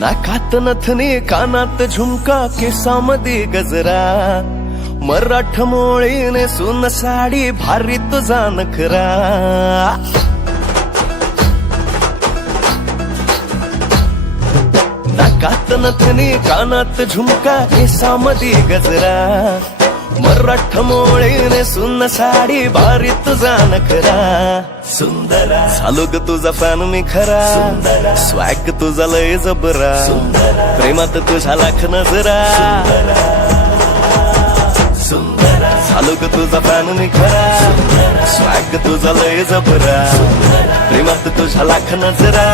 नाकात नथनी कानात झुमका केसामध्ये गजरा मराठ मोळीने सुन साडी भारी तुझा नखरा नाकात नथनी कानात झुमका केसामध्ये गजरा मराठ मोळीने सुन साडी भारी तुझा नखरा सुंदरा झालो ग तुझा फॅन मी खरा स्वॅग तुझा लय जबरा प्रेमात तुझ्या लाख नजरा झालो ग तुझा फॅन मी खरा स्वॅग तुझा लय जबरा प्रेमात तुझ्या लाख नजरा